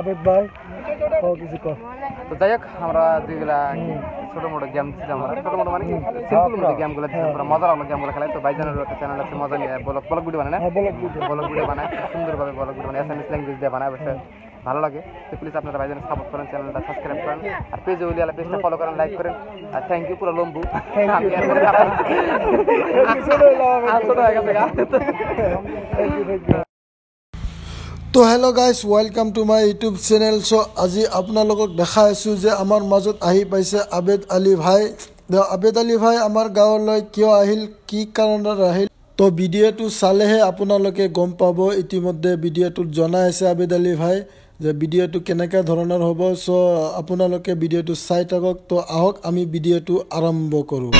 আবেদ ভাই কিছু কর। তো যাই হোক আমরা যেগুলা ছোট মোটো গেম ছিলাম ছোট মোটো মানে সিম্পল মোটো গেমগুলো আমরা মজা লাগলো গেমগুলো খেলাই। তো ভাইজানের একটা চ্যানেল আছে মজা নিয়ে ব্লগ ভিডিও বানায় না ব্লগ ভিডিও বানায় সুন্দরভাবে ব্লগ ভিডিও বানায় এসএমএস ল্যাঙ্গুয়েজ দিয়ে বানায় অবশ্যই ভালো লাগে। তো প্লিজ আপনারা ভাইজানের সাপোর্ট করেন চ্যানেলটা সাবস্ক্রাইব করেন আর পেজে উলিয়ালা পেজটা ফলো করেন লাইক করেন আর থ্যাংক ইউ পুরো লম্বু তো hello' guys welcome to my YouTube channel. চ' আজি আপোনালোকক দেখাই আছোঁ যে আমাৰ মাজত আহি পাইছে আবেদ আলী ভাই। আবেদ আলী ভাই আমাৰ গাঁৱলৈ কিয় আহিল, কি কাৰণত আহিল, তো ভিডিঅ'টো চালেহে আপোনালোকে গম পাব। ইতিমধ্যে ভিডিঅ'টোত জনাই আছে আবেদ আলী ভাই যে ভিডিঅ'টো কেনেকুৱা ধৰণৰ হ'ব। চ' আপোনালোকে ভিডিঅ'টো চাই থাকক। তো আহক আমি ভিডিঅ'টো আৰম্ভ কৰোঁ।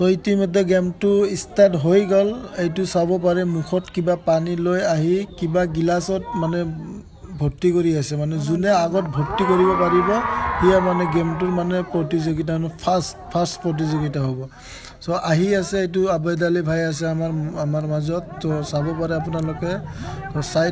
তো ইতিমধ্যে গেমটো ষ্টাৰ্ট হৈ গ'ল। এইটো চাব পাৰে মুখত কিবা পানী লৈ আহি কিবা গিলাচত মানে ভৰ্তি কৰি আছে। মানে যোনে আগত ভৰ্তি কৰিব পাৰিব সিয়ে মানে গেমটোৰ মানে প্ৰতিযোগিতা ফাৰ্ষ্ট প্ৰতিযোগিতা হ'ব। চ' আহি আছে এইটো আবেদ আলী ভাই আছে আমাৰ মাজত। তো চাব পাৰে আপোনালোকে। তো চাই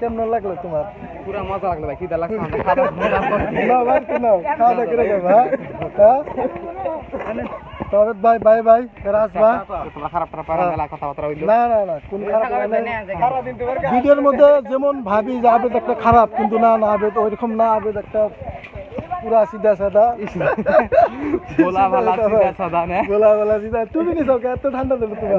কেমন লাগলো তোমার? পুরা মজা লাগলো ভাই, খিদা লাগছে ভাই বাই বাই রাজ ভাই। ভিডিওর মধ্যে যেমন ভাবি যে আবেদ একটা খারাপ, কিন্তু না না আবেদ ওইরকম না। আবেদ একটা পুরা সিধা সাদা গোলা ভালা সিধা সাদা। তুমি নিছো এত ঠান্ডা দেবে তোমার?